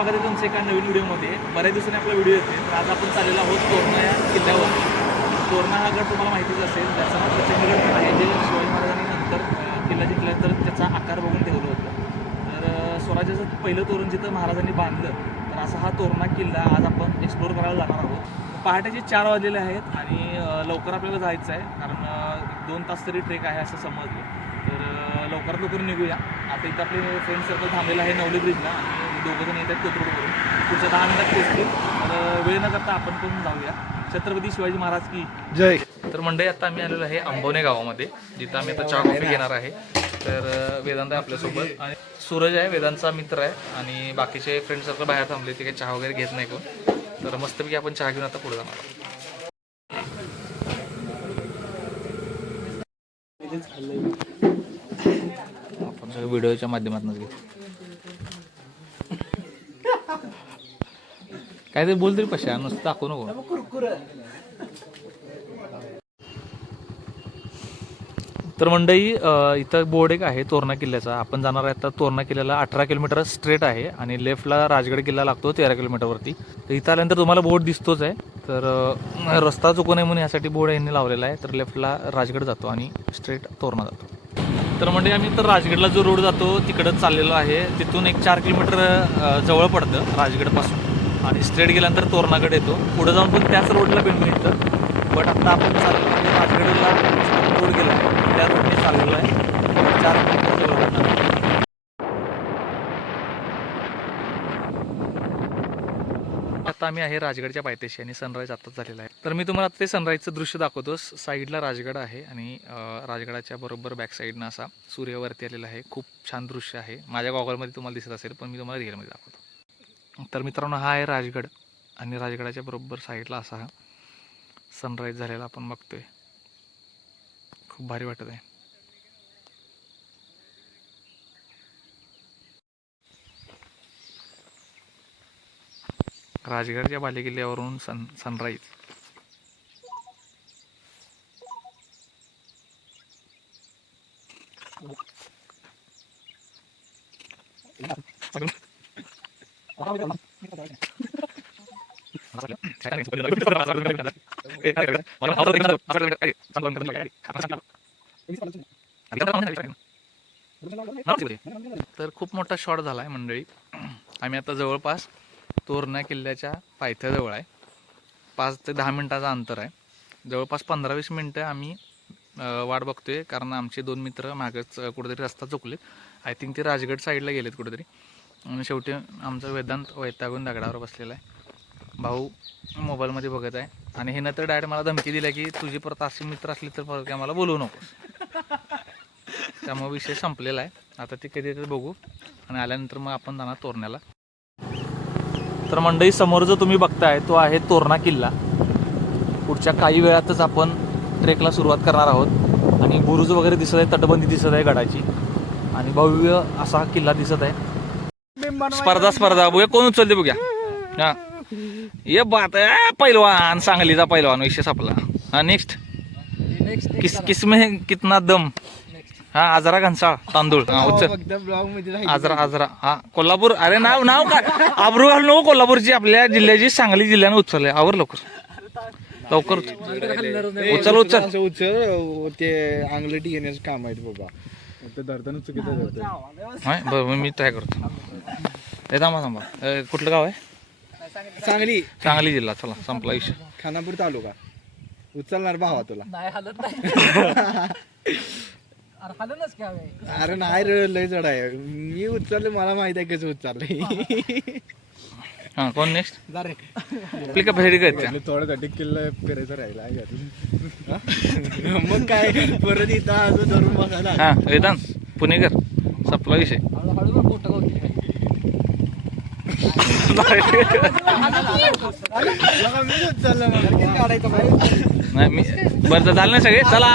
स्वागत आहे तुमचं एका नवीन व्हिडिओमध्ये. बऱ्याच दिवसांनी आपला व्हिडिओ येते. तर आज आपण चाललेलो आहोत तोरणा या किल्ल्यावर. तोरणा हा गड तुम्हाला माहितीच असेल, त्याचा नाव प्रचंडगड पण आहे, जे शिवाजी महाराजांनी नंतर किल्ला जिंकल्यानंतर त्याचा आकार बघून ठेवलं होतं. तर स्वराज्याचं पहिलं तोरण जिथं महाराजांनी बांधलं, तर असा हा तोरणा किल्ला आज आपण एक्सप्लोअर करायला जाणार आहोत. पहाटेचे 4 वाजलेले आहेत आणि लवकर आपल्याला जायचं आहे, कारण 2 तास तरी ट्रेक आहे असं समजलं. तर लवकर निघूया. आता इथं आपले फ्रेंड सर्कल थांबलेलं आहे नवली ब्रिजला आणि 2 जण येत आहेत कोथरूडवरून. पुढच्या 10 मिनिटात पोहोचतील. तर वेळ न करता आपण पण जाऊया. छत्रपती शिवाजी महाराज की जय. तर मंडळी, आता आम्ही आलेलो आहे आंबवणे गावामध्ये, जिथं आम्ही आता चहा कॉफी घेणार आहे. तर वेदांत आहे आपल्यासोबत आणि सूरज आहे, वेदांतचा मित्र आहे, आणि बाकीचे फ्रेंड सर्कल बाहेर थांबले, ते काही चहा वगैरे घेत नाही कोण. तर मस्तपैकी आपण चहा घेऊन आता पुढे जाणार आहोत. आपण सगळं व्हिडिओच्या माध्यमातूनच घेऊ. काय तरी बोल तरी पशा, नुसतं दाखवू नको. तर मंडळी, इथं बोर्ड एक आहे तोरणा किल्ल्याचा. आपण जाणार आहे आता तोरणा किल्ल्याला. 18 किलोमीटर स्ट्रेट आहे आणि लेफ्टला राजगड किल्ला लागतो 13 किलोमीटरवरती. तर इथं आल्यानंतर तुम्हाला बोर्ड दिसतोच आहे. तर रस्ता चुकू नये म्हणून यासाठी बोर्ड यांनी लावलेला आहे. तर लेफ्टला राजगड जातो आणि स्ट्रेट तोरणा जातो. तर म्हणजे आम्ही तर राजगडला जो रोड जातो तिकडंच चाललेलो आहे. तिथून एक 4 किलोमीटर जवळ पडतं राजगडपासून, आणि स्ट्रेट गेल्यानंतर तोरणागड येतो. पुढे जाऊन पण त्याच रोडला भेटून येतं. बट आता आपण चाललो राजगडला रोड गेला आहे, त्या रोडने चाललेलो आहे. 4 किलोमीटर जवळ पडणार. आता आम्ही आहे राजगडच्या पायथ्याशी आणि सनराईज आताच झालेला आहे. तर मी तुम्हाला आता ते सनराईजचं दृश्य दाखवतो. साईडला राजगड आहे आणि राजगडाच्या बरोबर बॅक साईडनं असा सूर्यवरती आलेला आहे. खूप छान दृश्य आहे. माझ्या गॉगलमध्ये तुम्हाला दिसत असेल, पण मी तुम्हाला रिअलमध्ये दाखवतो. तर मित्रांनो, हा आहे राजगड आणि राजगडाच्या बरोबर साईडला असा हा सनराईज झालेला आपण बघतोय. खूप भारी वाटत आहे. राजगडच्या बालेकिल्ल्यावरून सनराईज. तर खूप मोठा शॉट झाला आहे मंडळी. आम्ही आता जवळपास तोरणा किल्ल्याच्या पायथ्याजवळ आहे. 5 ते 10 मिनिटाचं अंतर आहे. जवळपास 15-20 मिनटं आम्ही वाट बघतोय, कारण आमचे 2 मित्र मागच कुठेतरी रस्ता चुकलेत. आय थिंक ते राजगड साईडला गेलेत कुठेतरी. आणि शेवटी आमचा वेदांत वैतागून दगडावर बसलेला आहे. भाऊ मोबाईलमध्ये बघत आहे आणि हे नंतर डायरेक्ट मला धमकी दिल्या की तुझी परत अशी मित्र असली तर परत काय मला बोलवू नको. त्यामुळे विषय संपलेला आहे. आता ते कधीतरी बघू आणि आल्यानंतर मग आपण जाणार तोरण्याला. तर मंडळी, समोर जो तुम्ही बघताय तो आहे तोरणा किल्ला. पुढच्या काही वेळातच आपण ट्रेकला सुरुवात करणार आहोत. आणि बुरुज वगैरे दिसत आहे, तटबंदी दिसत आहे गडाची, आणि भव्य असा हा किल्ला दिसत आहे. स्पर्धा बघूया कोण उचलते बघूया. हा, ये बात आहे, पैलवान, सांगलीचा पैलवान, विषय संपला. हा, नेक्स्ट किसमे कितना दम. हा, आजरा घनसाळ तांदूळ. हा, उचल आजरा. हा, कोल्हापूर. अरे नाव काय आबरू घालू नको. कोल्हापूरची, आपल्या जिल्ह्याची, सांगली जिल्ह्यानं उचलले. आवर लवकर उचल. ते अंगलटी घेण्याचं काम आहे बाबा. धरताना चुकीचं. बरं, मी ट्राय करतो. थांबा. कुठलं गाव आहे? सांगली जिल्हा. चला, संपला विषय. खानापूर तालुका. उचलणार भावा तुला? अरे नाही रे, लय जड आहे. मी उचलले, मला माहित आहे कसं उचललंय. हा, कोण नेक्स्ट? आपली कॅपॅसिटी काय? थोड्यासाठी किल्ला करायचं राहिला. मग काय परत इथं अजून धरून बघायला. हा, वेदांत पुणेकर, संपला विषय. नाही मी बरं झालं ना सगळे. चला,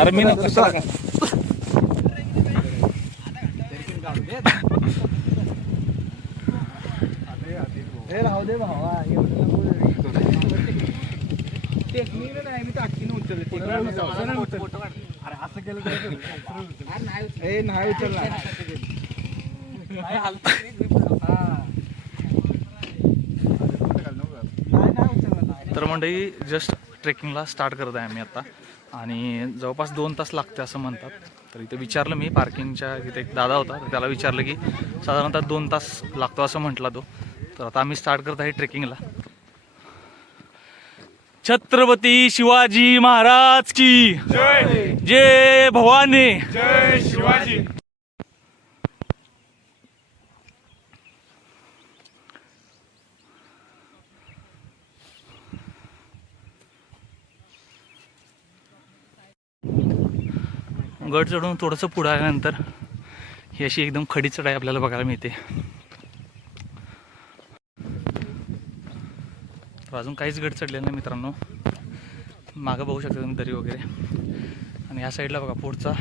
अरे मी राहू दे भावा. टेक्निक नाही, मी ताकदीने उचलले. असं केलं नाही उचलणार. मंडळी जस्ट ट्रेकिंगला स्टार्ट करत आहे आम्ही आता आणि जवळपास 2 तास लागते असं म्हणतात. तर इथे विचारलं मी पार्किंगच्या इथे एक दादा होता, तर त्याला विचारलं की साधारणतः 2 तास लागतो असं म्हटला तो. तर आता आम्ही स्टार्ट करत आहे ट्रेकिंगला. छत्रपती शिवाजी महाराज की जय. जय भवानी. जय शिवाजी. गड चढून थोडंसं पुढे आल्यानंतर ही अशी एकदम खडी चढाई आपल्याला बघायला मिळते. तर अजून काहीच गड चढलेलं नाही मित्रांनो. मागं बघू शकता तुम्ही दरी वगैरे. आणि ह्या साईडला बघा पुढचा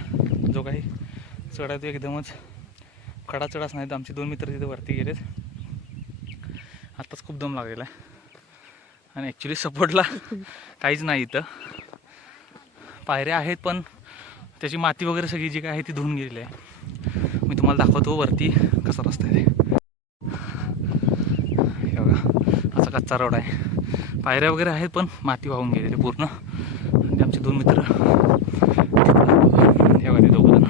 जो काही चढ आहे तो एकदमच खडा चढाच नाही. तर आमचे 2 मित्र तिथे वरती गेलेत. आत्ताच खूप दम लागलेला आहे आणि ॲक्च्युली सपोर्टला काहीच नाही इथं. पायऱ्या आहेत पण त्याची माती वगैरे सगळी जी काय आहे ती धुवून गेलेली आहे. मी तुम्हाला दाखवतो वरती कसा रस्ता आहे ते. हे बघा असा कच्चा रोड आहे. पायऱ्या वगैरे आहेत पण माती वाहून गेलेली पूर्ण. आणि आमचे 2 मित्र हे बघा ते 2 जण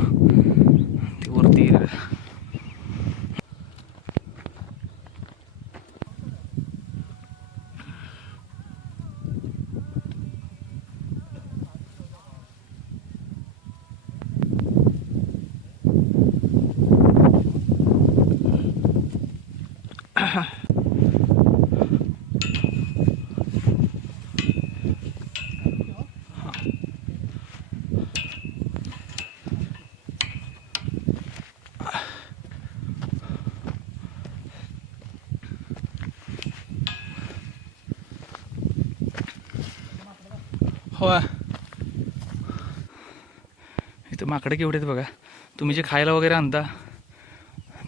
ते वरती गेलेले. हो इथं माकडं केवढे आहेत बघा. तुम्ही जे खायला वगैरे आणता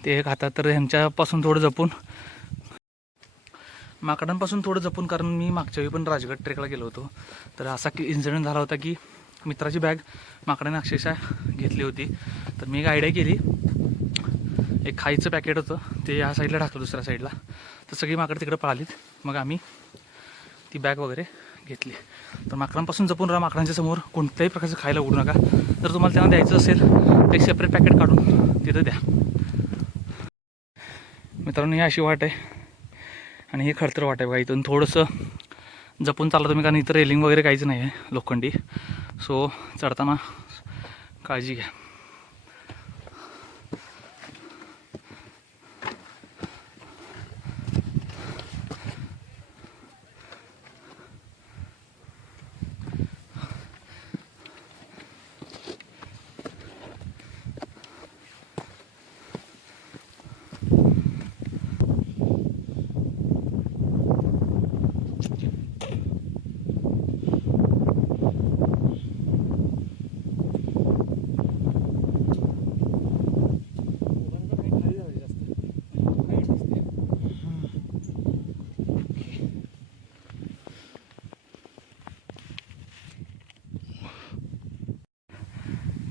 ते खातात तर ह्यांच्यापासून थोडं जपून, माकडांपासून थोडं जपून. कारण मी मागच्या वेळी पण राजगड ट्रेकला गेलो होतो तर असा की इन्सिडेंट झाला होता की मित्राची बॅग माकडाने अक्षरशः घेतली होती. तर मी एक आयडिया केली, एक खायचं पॅकेट होतं ते ह्या साईडला टाकलं दुसऱ्या साईडला. तर सगळी माकडं तिकडे पळालीत. मग आम्ही ती बॅग वगैरे घेतली. तर माकडांपासून जपून राहा. माकडांच्या समोर कोणत्याही प्रकारचं खायला उडू नका. जर तुम्हाला त्यांना द्यायचं असेल तर एक सेपरेट पॅकेट काढून तिथं द्या. मित्रांनो ही अशी वाट आहे आणि हे खडतर वाट आहे बघा. इथून थोडंसं जपून चाललं तुम्ही कारण इथं रेलिंग वगैरे काहीच नाही आहे लोखंडी. सो चढताना काळजी घ्या.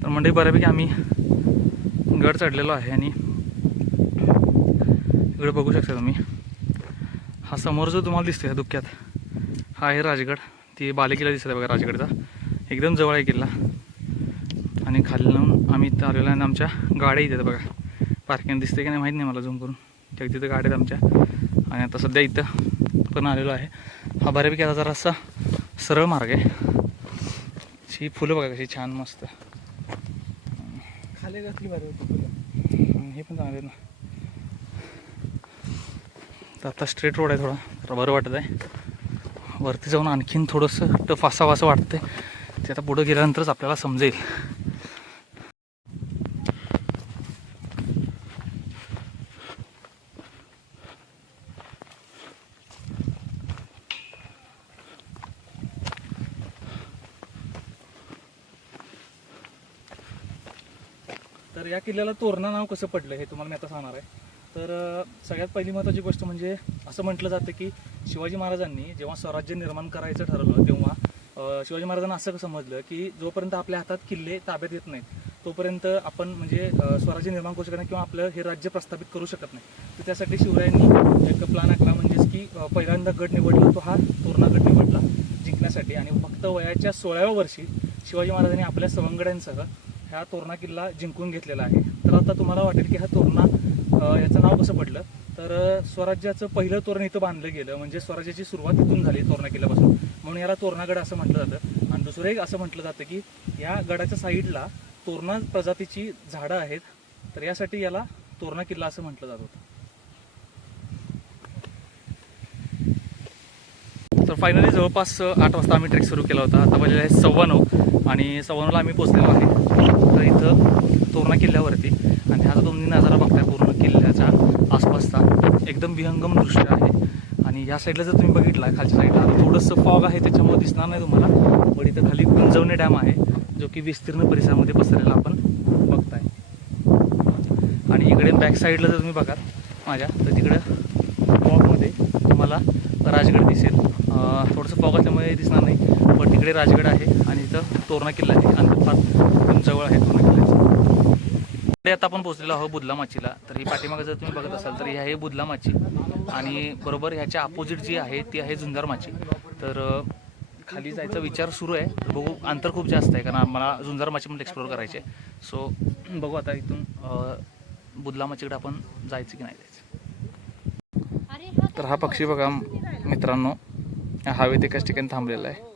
तर मंडळी बऱ्यापैकी आम्ही गड चढलेलो आहे आणि इकडे बघू शकता तुम्ही हा समोर जो तुम्हाला दिसते ह्या धुक्यात हा आहे राजगड. ती बालेकिल्ला दिसत आहे बघा राजगडचा. एकदम जवळ आहे किल्ला. आणि खाली लावून आम्ही इथं आलेलो आहे आणि आमच्या गाड्या इथे बघा. पार्किंग दिसते की नाही माहीत नाही मला झूम करून. त्या तिथं गाड्या आहेत आमच्या. आणि आता सध्या इथं पण आलेलो आहे. हा बऱ्यापैकी आता जरासा सरळ मार्ग आहे. ही फुलं बघा कशी छान मस्त. खाली कसली भारी होती फुलं. हे पण चांगले ना. तर आता स्ट्रेट रोड आहे थोडा तर बरं वाटत आहे. वरती जाऊन आणखीन थोडंसं टफ असावं असं वाटतंय. ते आता पुढं गेल्यानंतरच आपल्याला समजेल. तर या किल्ल्याला तोरणा नाव कसं पडलं हे तुम्हाला मी आता सांगणार आहे. तर सगळ्यात पहिली महत्त्वाची गोष्ट म्हणजे असं म्हटलं जातं की शिवाजी महाराजांनी जेव्हा स्वराज्य निर्माण करायचं ठरवलं तेव्हा शिवाजी महाराजांना असं समजलं की जोपर्यंत आपल्या हातात किल्ले ताब्यात येत नाहीत तोपर्यंत आपण म्हणजे स्वराज्य निर्माण करू शकत नाही किंवा आपलं हे राज्य प्रस्थापित करू शकत नाही. तर त्यासाठी शिवरायांनी एक प्लॅन आखला म्हणजेच की पहिल्यांदा गड निवडला तो हा तोरणा गड निवडला. जिंकण्यासाठी आणि फक्त वयाच्या 16व्या वर्षी शिवाजी महाराजांनी आपल्या सवंगड्यांसह ह्या तोरणा किल्ला जिंकून घेतलेला आहे. तर आता तुम्हाला वाटेल की हा तोरणा याचं नाव कसं पडलं, तर स्वराज्याचं पहिलं तोरण इथं बांधलं गेलं, म्हणजे स्वराज्याची सुरुवात इथून झाली तोरणा किल्ल्यापासून, म्हणून याला तोरणागड असं म्हटलं जातं. आणि दुसरं एक असं म्हटलं जातं की या गडाच्या साईडला तोरणा प्रजातीची झाडं आहेत, तर यासाठी याला तोरणा किल्ला असं म्हटलं जात होतं. तर फायनली जवळपास 8 वाजता आम्ही ट्रेक सुरू केला होता. आता वाजलेला आहे 9:15 आणि 9:15ला आम्ही पोचलेलो आहे. तर इथं तोरणा किल्ल्यावरती आणि हा जो तुम्ही नजारा बघताय पूर्ण किल्ल्याच्या आसपासचा एकदम विहंगम दृश्य आहे. आणि या साईडला जर तुम्ही बघितला खालच्या साईडला आता थोडंसं फॉग आहे, त्याच्यामुळे दिसणार नाही तुम्हाला, पण इथं खाली गुंजवणे डॅम आहे जो की विस्तीर्ण परिसरामध्ये पसरलेला आपण बघताय. आणि इकडे बॅक साईडला जर तुम्ही बघाल माझ्या, तर तिकडं फॉगमध्ये तुम्हाला राजगड दिसेल. थोडंसं फॉग असल्यामुळे दिसणार नाही, पण तिकडे राजगड आहे आणि इथं तोरणा किल्ला आहे. अंतर फार जवळ आहे तोरणा किल्ल्याचं. आता आपण पोहोचलेलो आहोत बुदला माचीला. तर ही पाठीमागे जर तुम्ही बघत असाल तर ही आहे बुदला माची आणि बरोबर ह्याच्या अपोजिट जी आहे ती आहे झुंजार माची. तर खाली जायचा विचार सुरू आहे. तर बघू, अंतर खूप जास्त आहे कारण आम्हाला झुंजार माची पण एक्सप्लोर करायचे. सो बघू आता इथून बुदला माचीकडे आपण जायचं की नाही जायचं. तर हा पक्षी बघा मित्रांनो, हवेत एकाच ठिकाणी थांबलेला आहे.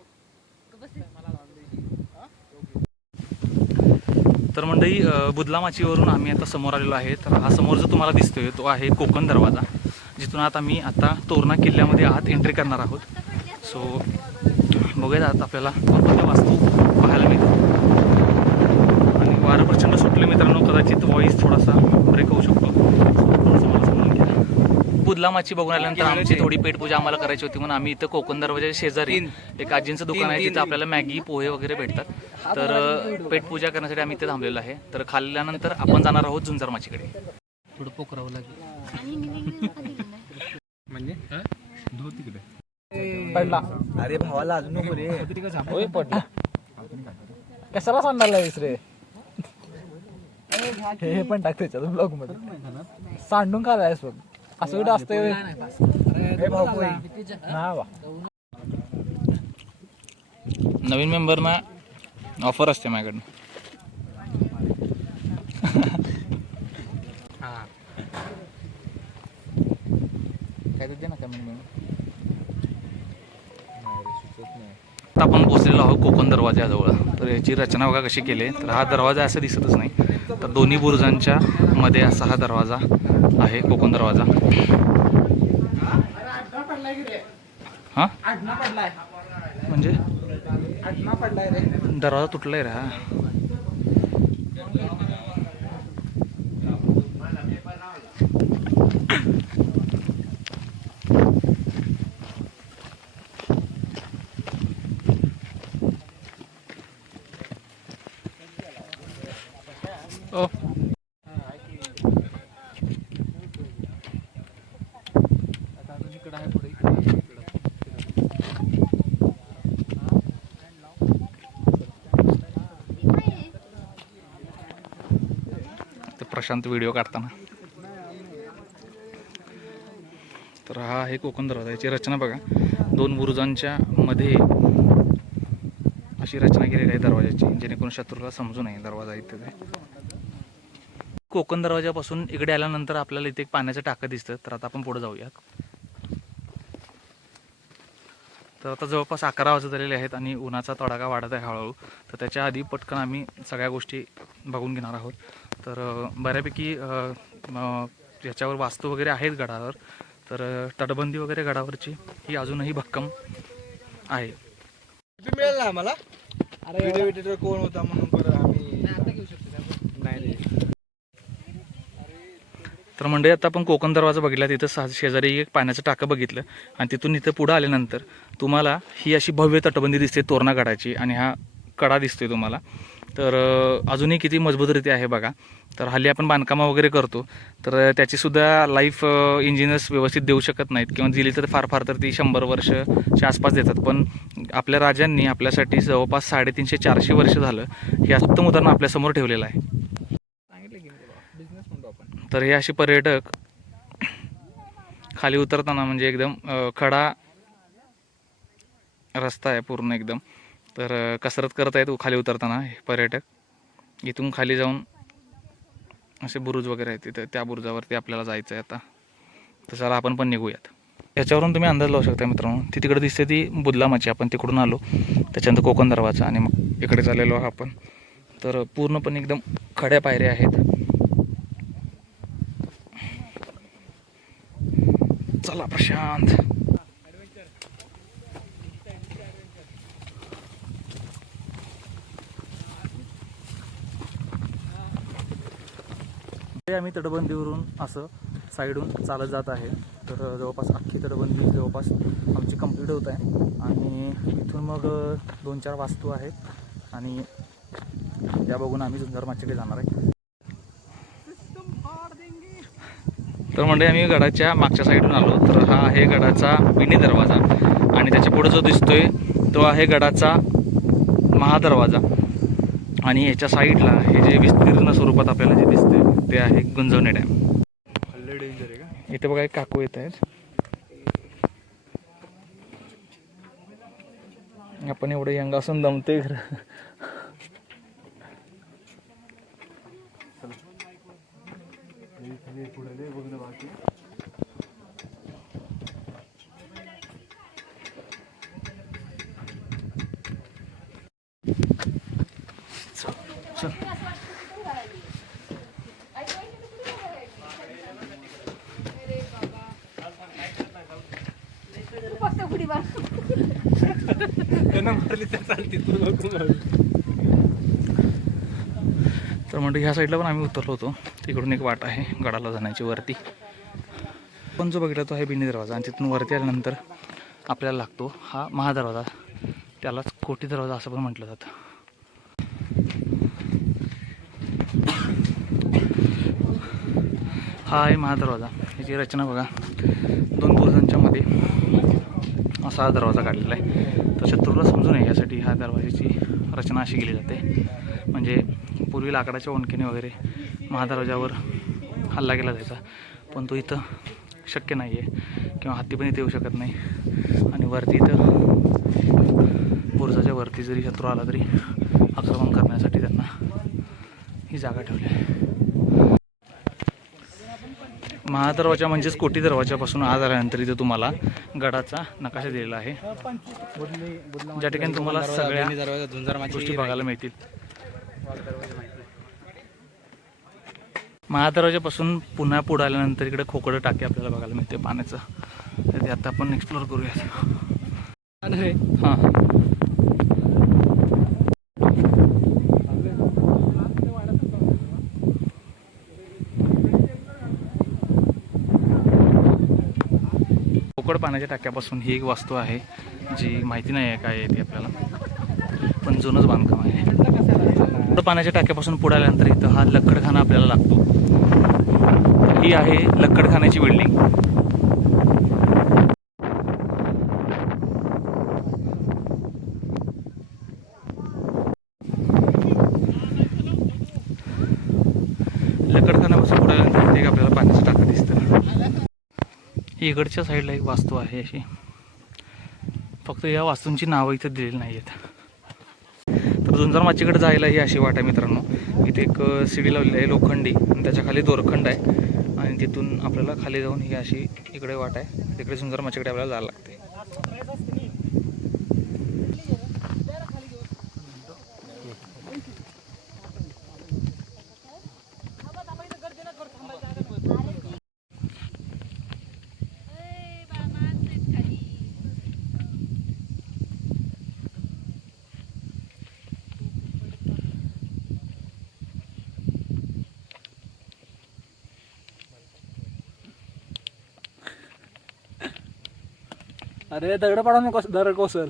तर मंडळी, बुदला माचीवरून आम्ही आता समोर आलेलो आहे. तर हा समोर जो तुम्हाला दिसतोय तो आहे कोकण दरवाजा, जिथून आता आम्ही आता तोरणा किल्ल्यामध्ये आत एंट्री करणार आहोत. सो बघूया आता आपल्याला कोणत्या वास्तू पाहायला मिळतो. आणि वारं प्रचंड सुटले मित्रांनो, कदाचित व्हॉइस थोडासा ब्रेक होऊ शकतो. थोडंसं मला समजून घ्या. बुदला माची बघून आल्यानंतर आमची थोडी पेटपूजा आम्हाला करायची होती, म्हणून आम्ही इथं कोकण दरवाजाच्या शेजारी एक आजींचं दुकान आहे, तिथं आपल्याला मॅगी पोहे वगैरे भेटतात. तर पेटपूजा करण्यासाठी आम्ही इथे थांबलेलो आहे. तर खाल्ल्यानंतर आपण जाणार आहोत झुंजार माचीकडे. थोडं पोकरावं लागेल म्हणजे पडला. अरे भावाला अजून नको रे. होय पडला. कशाला सांडायला रे? हे पण टाक त्याच्यात ब्लॉग मध्ये. सांडून खालायस बघ, असं कुठं असतंय ना बा. नवीन मेंबरना ऑफर असते माझ्याकडनं. काय दे ना कमेंट. आता आपण पोहोचलेलो आहोत कोकण दरवाजाजवळ. तर याची रचना बघा कशी केली आहे. तर हा दरवाजा असं दिसतच नाही, तर दोन्ही बुरुजांच्या मध्ये असा हा दरवाजा आहे, कोकण दरवाजा. हा म्हणजे दरवाजा तुटलाय रे. हा ओ ते प्रशांत व्हिडिओ काढताना. तर हा आहे कोकण दरवाजा. याची रचना बघा, दोन बुरुजांच्या मध्ये अशी रचना केलेली आहे दरवाजाची, जेणेकरून शत्रूला समजू नये दरवाजा इथे. कोकण दरवाजापासून इकडे आल्यानंतर आपल्याला इथे एक पाण्याचं टाकं दिसतं. तर आता आपण पुढे जाऊयात. तर आता जवळपास 11 वाजत आलेले आहेत आणि उन्हाचा तडाखा वाढत आहे हळूहळू. तर त्याच्या आधी पटकन आम्ही सगळ्या गोष्टी बघून घेणार आहोत. तर बऱ्यापैकी याच्यावर वास्तू वगैरे आहेत गडावर. तर तटबंदी वगैरे गडावरची ही अजूनही भक्कम आहे. मिळेल ना आम्हाला. व्हिडिओ एडिटर कोण होता म्हणून परत आम्ही नाही रे. तर मंडळी, आता आपण कोकण दरवाजा बघितला, तिथं शेजारी एक पाण्याचं टाकं बघितलं आणि तिथून इथं पुढं आल्यानंतर तुम्हाला ही अशी भव्य तटबंदी दिसते तोरणा गडाची आणि हा कडा दिसतोय तुम्हाला. तर अजूनही किती मजबूतरित्या आहे बघा. तर हल्ली आपण बांधकामं वगैरे करतो, तर त्याचीसुद्धा लाईफ इंजिनियर्स व्यवस्थित देऊ शकत नाहीत, किंवा दिली तर फार फार तर ती 100 वर्षाच्या आसपास देतात. पण आपल्या राजांनी आपल्यासाठी जवळपास 350-400 वर्ष झालं हे उत्तम उदाहरण आपल्यासमोर ठेवलेलं आहे. तर हे असे पर्यटक खाली उतरताना म्हणजे एकदम खडा रस्ता आहे पूर्ण एकदम. तर कसरत करत आहेत खाली उतरताना हे पर्यटक. इथून खाली जाऊन असे बुरुज वगैरे आहेत तिथे, त्या बुरुजावरती आपल्याला जायचं आहे आता. तर चला आपण पण निघूयात. याच्यावरून तुम्ही अंदाज लावू शकता मित्रांनो, ती तिकडे दिसते ती बुदलामाची. आपण तिकडून आलो, त्याच्यानंतर कोकण दरवाजा आणि मग इकडे चाललेलो आहोत आपण. तर पूर्णपणे एकदम खड्या पायऱ्या आहेत. चला प्रशांत. आम्ही तटबंदीवरून असं साईडहून चालत जात आहे. तर जवळपास अख्खी तटबंदी जवळपास आमची कंप्लीट होत आहे. आणि इथून मग 2-4 वास्तू आहेत आणि त्या बघून आम्ही झुंजारमाचीकडे जाणार आहे. तर म्हणजे आम्ही गडाच्या मागच्या साईडून आलो. तर हा आहे गडाचा बिनी दरवाजा आणि त्याच्या पुढे जो दिसतोय तो आहे गडाचा महादरवाजा. आणि याच्या साईडला हे जे विस्तीर्ण स्वरूपात आपल्याला जे दिसते ते आहे गुंजवणे डॅम. इथे बघा एक काकू येत आहेत. आपण एवढं यंग असून दमते खरं. चल. तर म्हणजे ह्या साईडला पण आम्ही उतरलो होतो. तिकडून एक वाट आहे गडाला जाण्याची वरती. पण जो बघितला तो आहे बिनी दरवाजा आणि तिथून वरती आल्यानंतर आपल्याला लागतो हा महादरवाजा. त्यालाच कोटी दरवाजा असं पण म्हटलं जातं. हा आहे महादरवाजा. याची रचना बघा, 2 बुरुजांच्या मध्ये असा हा दरवाजा काढलेला आहे. तर शत्रूला समजू नये यासाठी ह्या दरवाजाची रचना अशी केली जाते. म्हणजे पूर्वी लाकडाच्या ओंडक्याने वगैरे महादरवाजावर हल्ला केला जायचा, पण तो इथं शक्य नाही आहे किंवा हत्ती पण इथे येऊ शकत नाही. आणि वरती इथं बुरुजाच्या वरती जरी शत्रू आला तरी आक्रमण करण्यासाठी त्यांना ही जागा ठेवली आहे. महादरवाजा म्हणजेच कोटी दरवाजापासून आज आल्यानंतर इथं तुम्हाला गडाचा नकाशा दिलेला आहे, ज्या ठिकाणी तुम्हाला सगळ्या गोष्टी बघायला मिळतील. महादरवाजापासून पुन्हा पुढे आल्यानंतर इकडे खोकडं टाके आपल्याला बघायला मिळते पाण्याचं. तर ते आता आपण एक्सप्लोर करूयात. हां खोकड पाण्याच्या टाक्यापासून ही एक वास्तू आहे जी माहिती नाही आहे काय आहे ती आपल्याला, पण जुनंच बांधकाम आहे. पाण्याच्या टाक्यापासून पुढे आल्यानंतर इथं हा लक्कडखाना आपल्याला लागतो. ही आहे लक्कडखान्याची बिल्डिंग. लक्कडखान्यापासून पुढे आल्यानंतर इथे आपल्याला पाण्याचं टाकं दिसतं. इकडच्या साईडला एक वास्तू आहे अशी, फक्त या वास्तूंची नावं इथं दिलेली नाही आहेत. तर झुंजारमाचीकडे जायला ही अशी वाट आहे मित्रांनो. इथे एक शिडी लावलेली आहे लोखंडी आणि त्याच्या खाली दोरखंड आहे आणि तिथून आपल्याला खाली जाऊन ही अशी इकडे वाट आहे. तिकडे झुंजारमाचीकडे आपल्याला जायला लागते. अरे दगड पाडा नको, दगड कोसल.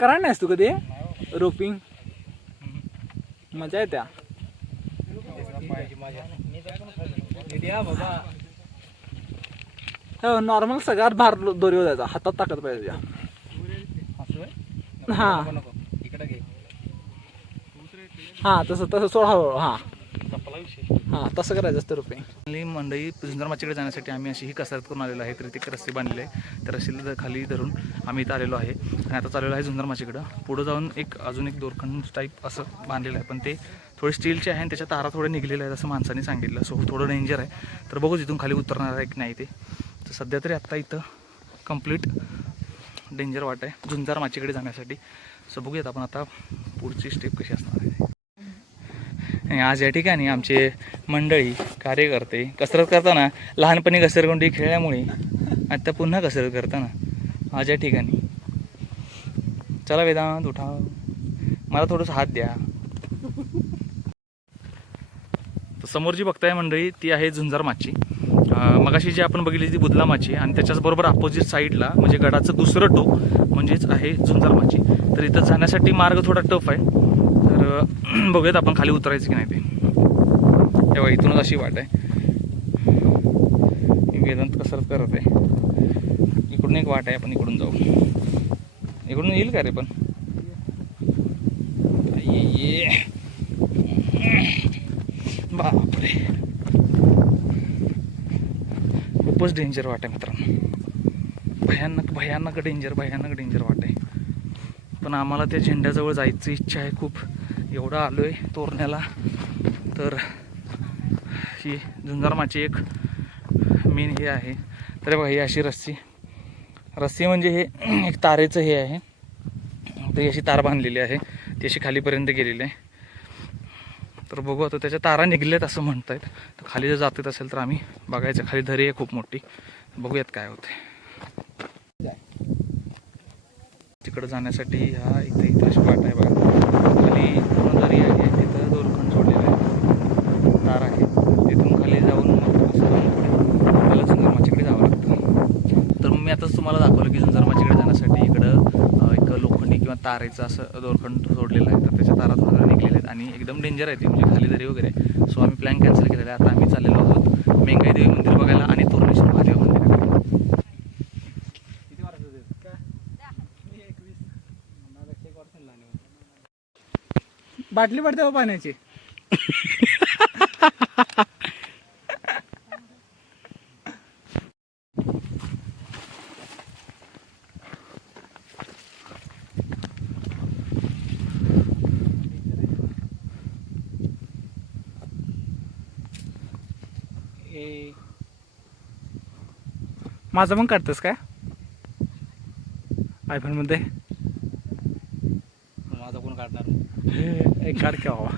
करा नाहीस तू कधी रोपिंग? मजा येत्या. नॉर्मल सगळ्यात भार दोरीवर जायचा, हातात ताकद पाहिजे. हा हा तसं तसं सोडा. हा हां तसं करायचं असतं रुपये. आणि मंडई झुंजार माचीकडे जाण्यासाठी आम्ही अशी ही कसरत करून आलेलो आहे. तर तिथे एक रस्सी बांधलेली आहे. त्या रस्सीला खाली धरून आम्ही इथं आलेलो आहे आणि आता चाललेलो आहे झुंजार माचीकडं. पुढं जाऊन अजून एक दोरखंड टाईप असं बांधलेलं आहे, पण ते थोडे स्टीलचे आहे आणि त्याच्या तारा थोडे निघलेले आहेत असं माणसाने सांगितलं. सो थोडं डेंजर आहे. तर बघू तिथून खाली उतरणार आहे की नाही ते. तर सध्या तरी आत्ता इथं कंप्लीट डेंजर वाट आहे झुंजार माचीकडे जाण्यासाठी. सो बघूयात आपण आता पुढची स्टेप कशी असणार आहे. आणि आज या ठिकाणी आमचे मंडळी कार्यकर्ते कसरत करताना लहानपणी घसरगुंडी खेळल्यामुळे आता पुन्हा कसरत करताना आज या ठिकाणी. चला वेदांत उठा, मला थोडंसं हात द्या. तर समोर जी बघताय मंडळी ती आहे झुंजार माची. मगाशी जी आपण बघितली ती बुदला माची आणि त्याच्याचबरोबर अपोजिट साईडला म्हणजे गडाचं दुसरं टोक म्हणजेच आहे झुंजार माची. तर इथं जाण्यासाठी मार्ग थोडा टफ आहे. तर बघूयात आपण खाली उतरायचं की नाही ते. तेव्हा इथूनच अशी वाट आहे. वेदांत कसरत करत आहे. इकडून एक वाट आहे, आपण इकडून जाऊ. इकडून येईल का रे पण? ये बापरे, खूपच डेंजर वाट आहे मित्रांनो. भयानक भयानक डेंजर वाट आहे. पण आम्हाला त्या झेंड्याजवळ जायची इच्छा आहे खूप. एवढं आलो आहे तोरण्याला. तर ही झुंजार माची एक मेन हे आहे. तर बघा ही अशी रस्सी म्हणजे हे एक तारेचं हे आहे. तर अशी तार बांधलेली आहे, ती अशी खालीपर्यंत गेलेली आहे. तर बघू आता त्याच्या तारा निघल्यात असं म्हणतायत. तर खाली जर जात असेल तर आम्ही बघायचं. खाली दरी आहे खूप मोठी, बघूयात काय होते. तिकडं जाण्यासाठी ह्या इथे अशी वाट आहे बघा. खाली पूर्ण दरी आहे, तिथं दोरखंड सोडलेलं आहे, तार आहे. तिथून खाली जाऊन मग असं आपल्याला झुंजार माचीकडे जावं लागतं. तर मी आताच तुम्हाला दाखवलं की झुंजार माचीकडे जाण्यासाठी इकडं एक लोखंडी किंवा तारेचं असं दोरखंड सोडलेलं आहे. तर त्याच्या तारा थोड्या निघलेल्या आहेत आणि एकदम डेंजर आहे ते, म्हणजे खाली दरी वगैरे. सो आम्ही प्लॅन कॅन्सल केलेला आहे. आता आम्ही चाललेलो आहोत मेंगाई देवी मंदिर बघायला आणि तोरणेश्वर महादेव मंदिराकडे. बाटली पडते हो पाण्याची. माझं पण काढतोस काय आयफोन मध्ये? माझा कोण काढणार? एक काढ की बाबा.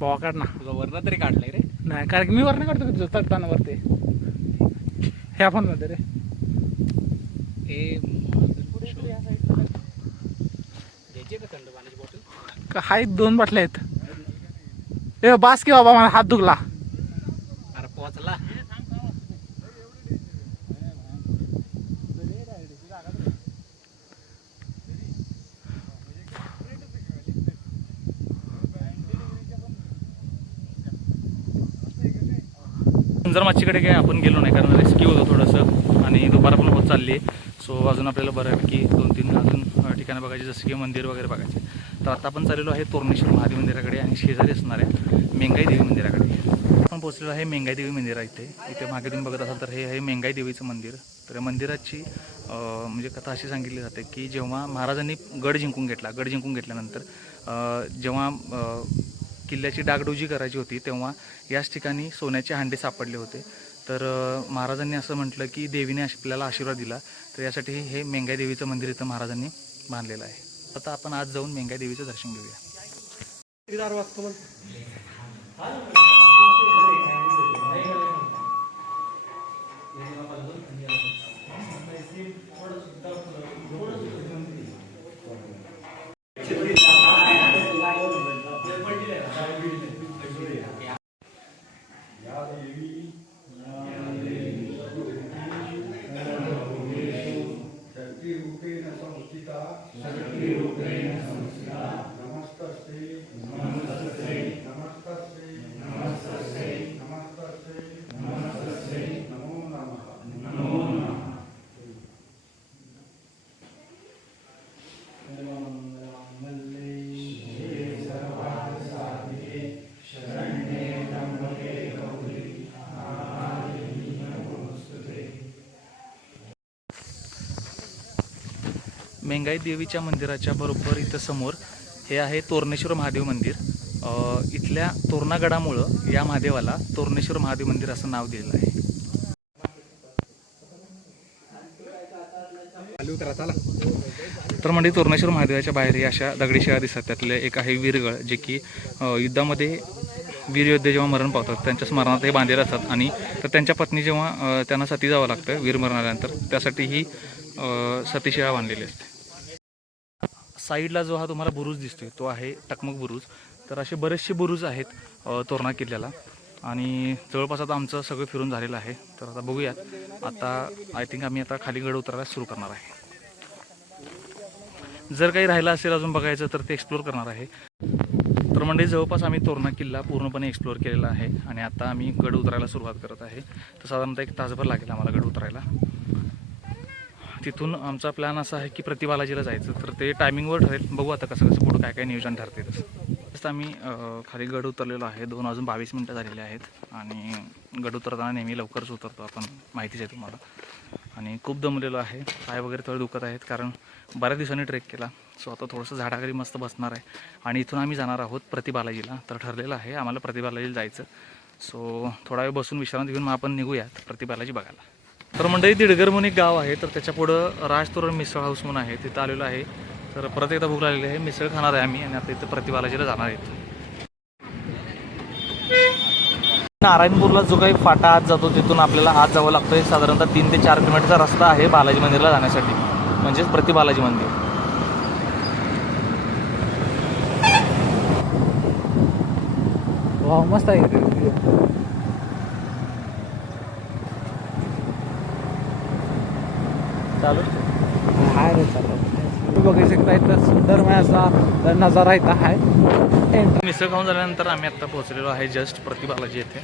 बाबा काढ ना. तुझा वरनं तरी काढलाय रे. नाही कारण की मी वरनं काढतो की तुझं चढताना वरती ह्या फोन मध्ये रे. हाय 2 बाटल्या आहेत. ए बास की बाबा, मला हात दुखला. अरे पोचला. झुंजार माचीकडे काय आपण गेलो नाही कारण रिस्की होतं थोडंसं आणि दुपार पण होत चालली आहे. सो अजून आपल्याला बऱ्यापैकी 2-3 अजून ठिकाणं बघायची, जसं की मंदिर वगैरे बघायचे. तर आता आपण चाललेलो आहे तोरणेश्वर महादेव मंदिराकडे आणि शेजारी असणाऱ्या मेंगाई देवी मंदिराकडे. आपण पोहोचलेलो आहे मेंगाई देवी मंदिर आहे. इथे मागे तुम्ही बघत असाल तर हे आहे मेंगाई देवीचं मंदिर. तर या मंदिराची म्हणजे कथा अशी सांगितली जाते की जेव्हा महाराजांनी गड जिंकून घेतल्यानंतर जेव्हा किल्ल्याची डागडुजी करायची होती तेव्हा याच ठिकाणी सोन्याचे हांडे सापडले होते. तर महाराजांनी असं म्हटलं की देवीने आपल्याला आशीर्वाद दिला. तर यासाठी हे मेंगाई देवीचं मंदिर इथं महाराजांनी बांधलेलं आहे. आता आपण आज जाऊन मेंगाई देवीचं दर्शन घेऊया. मेंगाई देवीच्या मंदिराच्या बरोबर इथं समोर हे आहे तोरणेश्वर महादेव मंदिर. इथल्या तोरणागडामुळं या महादेवाला तोरणेश्वर महादेव मंदिर असं नाव दिलेलं आहे. तर म्हणजे तोरणेश्वर महादेवाच्या बाहेर ही अशा दगडी शिळा दिसतात. त्यातले एक आहे वीरगळ, जे की युद्धामध्ये वीर योद्धे जेव्हा मरण पावतात त्यांच्या स्मरणार्थ हे बांधलेले असतात. आणि तर त्यांच्या पत्नी जेव्हा त्यांना सती जावं लागतं वीर मरण आल्यानंतर, त्यासाठी ही सतीशिळा बांधलेली असते. साईडला जो हा तुम्हाला बुरुज दिसतोय तो आहे टकमक बुरुज. तर असे बरेचसे बुरुज आहेत तोरणा किल्ल्याला. आणि जवळपास आता आमचं सगळं फिरून झालेलं आहे. तर आता बघूयात. आता आय थिंक आम्ही आता खाली गड उतरायला सुरू करणार आहे. जर काही राहिलं असेल अजून बघायचं तर ते एक्सप्लोर करणार आहे. तर म्हणजे जवळपास आम्ही तोरणा किल्ला पूर्णपणे एक्सप्लोर केलेला आहे. आणि आता आम्ही गड उतरायला सुरुवात करत आहे. तर साधारणतः 1 तासभर लागेल आम्हाला गड उतरायला. तिथून आमचा प्लॅन असा आहे की प्रतिबालाजीला जायचं. तर ते टायमिंगवर ठरेल. बघू आता कसं कसं पुढं काय काय नियोजन ठरते तसं. आम्ही खाली गड उतरलेलो आहे. 2 वाजून 22 मिनटं झालेली आहेत. आणि गड उतरताना नेहमी लवकरच उतरतो आपण, माहितीच आहे तुम्हाला. आणि खूप दमलेलो आहे. पाय वगैरे थोडे दुखत आहेत कारण बऱ्याच दिवसांनी ट्रेक केला. सो आता थोडंसं झाडाखाली मस्त बसणार आहे. आणि इथून आम्ही जाणार आहोत प्रतिबालाजीला. तर ठरलेलं आहे आम्हाला प्रतिबालाजीला जायचं. सो थोडा वेळ बसून विश्रांती घेऊन मग आपण निघूयात प्रतिबालाजी बघायला. तर मंडळी दिडगर म्हणून एक गाव आहे. तर त्याच्या पुढं राजतोरण मिसळ हाऊस म्हणून आहे, तिथं आलेलो आहे. तर परत एकदा भूक लागलेली आहे. मिसळ खाणार आहे आम्ही आणि आता इथं प्रतिबालाजीला जाणार आहेत. नारायणपूरला जो काही फाटा आत जातो तिथून आपल्याला आत जावं लागतं. साधारणतः 3 ते 4 किलोमीटरचा रस्ता आहे बालाजी मंदिरला जाण्यासाठी, म्हणजेच प्रतिबालाजी मंदिर. वाव मस्त आहे. चालू हाय रे चालू. तुम्ही बघू शकता इथं सुंदरमय असा नजारा इथं आहे. मिसळ खाऊन झाल्यानंतर आम्ही आता पोहोचलेलो आहे जस्ट प्रतिबालाजी येथे.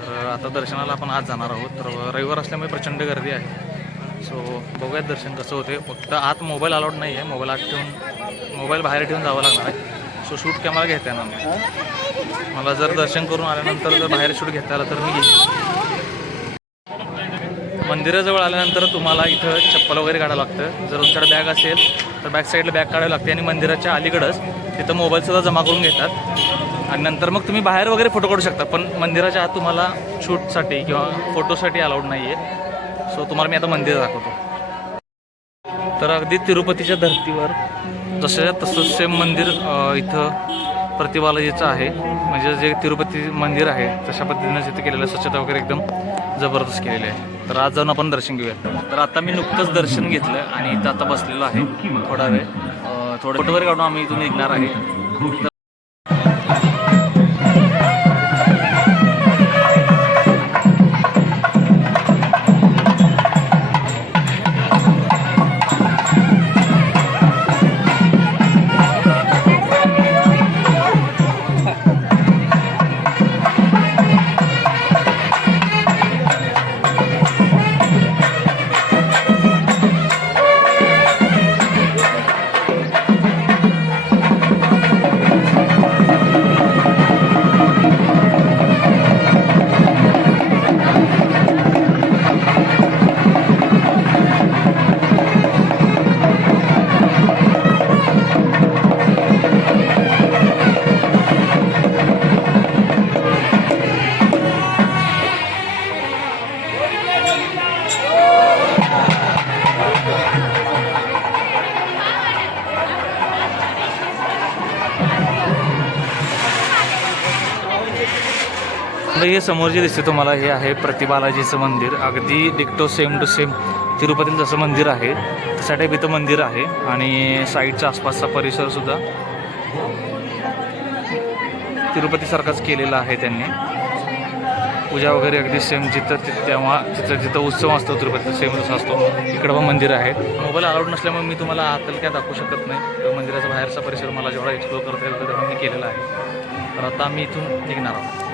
तर आता दर्शनाला आपण आज जाणार आहोत. तर रविवार असल्यामुळे प्रचंड गर्दी आहे. सो बघूयात दर्शन कसं होते. फक्त आत मोबाईल अलाउड नाही आहे. मोबाईल आत ठेवून मोबाईल बाहेर ठेवून जावं लागणार आहे. सो शूट कॅमेरा घेता येणार नाही मला. जर दर्शन करून आल्यानंतर जर बाहेर शूट घेता आलं तर मी घेईन. मंदिराजवळ आल्यानंतर तुम्हाला इथं चप्पल वगैरे काढावं लागतं. जर तुमच्याकडे बॅग असेल तर बॅक साईडला बॅग काढावी लागते. आणि मंदिराच्या अलीकडंच तिथं मोबाईलसुद्धा जमा करून घेतात. आणि नंतर मग तुम्ही बाहेर वगैरे फोटो काढू शकता. पण मंदिराच्या आत तुम्हाला शूटसाठी किंवा फोटोसाठी अलाउड नाही आहे. सो तुम्हाला मी आता मंदिर दाखवतो. तर अगदी तिरुपतीच्या धर्तीवर जसं तसं सेम मंदिर इथं प्रतिबालाजीचं आहे. म्हणजे जे तिरुपती मंदिर आहे तशा पद्धतीनं तिथे केलेलं, स्वच्छता वगैरे एकदम जबरदस्त केलेली आहे. तर आज जाऊन आपण दर्शन घेऊया. तर आता मी नुकतंच दर्शन घेतलं आणि इथं आता बसलेलो आहे थोडा वेळ. थोडं फोटो वगैरे काढून आम्ही इथून निघणार आहे. हे समोर जे दिसते तुम्हाला हे आहे प्रतिबालाजीचं मंदिर. अगदी डिक्टो सेम टू सेम तिरुपतीला जसं मंदिर आहे तशा टाईप इथं मंदिर आहे. आणि साईडचा आसपासचा परिसरसुद्धा तिरुपतीसारखाच केलेला आहे त्यांनी. पूजा वगैरे अगदी सेम जिथं उत्सव असतो तिरुपतीचा सेम तसा असतो. इकडं पण मंदिर आहे. मोबाईल अलाउड नसल्यामुळे मी तुम्हाला आतलं काय दाखवू शकत नाही. तर मंदिराचा बाहेरचा परिसर मला जेवढा एक्सप्लोर करता येईल तेवढा मी केलेला आहे. तर आता आम्ही इथून निघणार आहोत.